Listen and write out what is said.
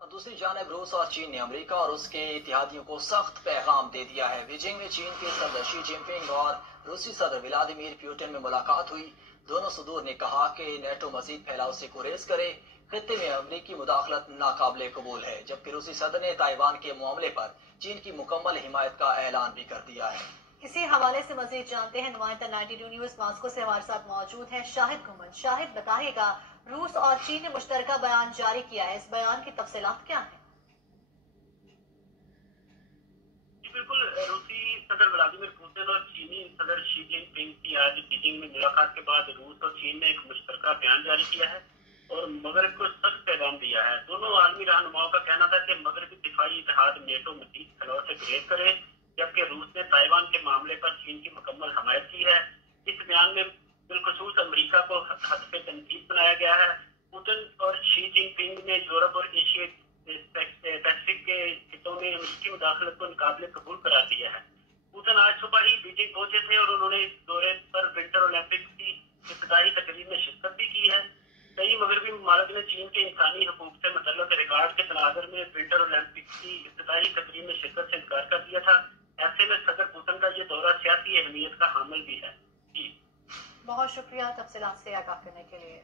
दूसरी जानब रूस और चीन ने अमेरिका और उसके इत्तेहादियों को सख्त पैगाम दे दिया है। बीजिंग में चीन के सदर शी जिनपिंग और रूसी सदर व्लादिमीर पुतिन में मुलाकात हुई। दोनों सदूर ने कहा कि नेटो मजीद फैलाव से गुरेज करे। खित्ते में अमरीकी मुदाखलत नाकाबिले कबूल है, जबकि रूसी सदर ने ताइवान के मामले पर चीन की मुकम्मल हिमायत का ऐलान भी कर दिया है। इसी हवाले से मजीद जानते हैं, नुमाइंदा 92 न्यूज मॉस्को से हमारे साथ मौजूद है शाहिद घुमन। शाहिद, बताइएगा, रूस और चीन ने मुश्तरका बयान जारी किया है, इस बयान की तफसीलात क्या है? बिल्कुल, रूसी सदर व्लादिमीर पुतिन और चीनी सदर शी जिनपिंग की आज बीजिंग में मुलाकात के बाद रूस और चीन ने एक मुश्तरका बयान जारी किया है और मगरब को सख्त पैगाम दिया है। दोनों आलमी रहनुमाओं का कहना था कि मगरबी दिफाई इत्तेहाद नेटो मजीद फैलाव से गुरेज करे, जबकि रूस ने ताइवान के मामले पर चीन की मुकम्मल हमायत की है। इस बयान में बिलखसूस अमरीका को हद पे तनकीद बनाया गया है। पुतिन और शी जिनपिंग ने यूरोप और एशिया पैसिफिक के हितों में अमरीकी मुदाखलत को नाकाबिले कबूल करार दिया है। पुतिन आज सुबह ही बीजिंग पहुंचे थे और उन्होंने दौरे पर विंटर ओलंपिक्स की इब्तिदाई तकरीब में शिरकत भी की है। कई मगरबी ममालिक ने चीन के इंसानी हकूक से मुतल्लक रिकॉर्ड के तनाजर में विंटर ओलंपिक्स की इब्तिदाई तकरीब में शिरकत से इनकार कर दिया था। ऐसे में सदर पुतिन का ये दौरा सियासी अहमियत का हामिल भी है। जी, बहुत शुक्रिया तफसीलात से आगाह करने के लिए।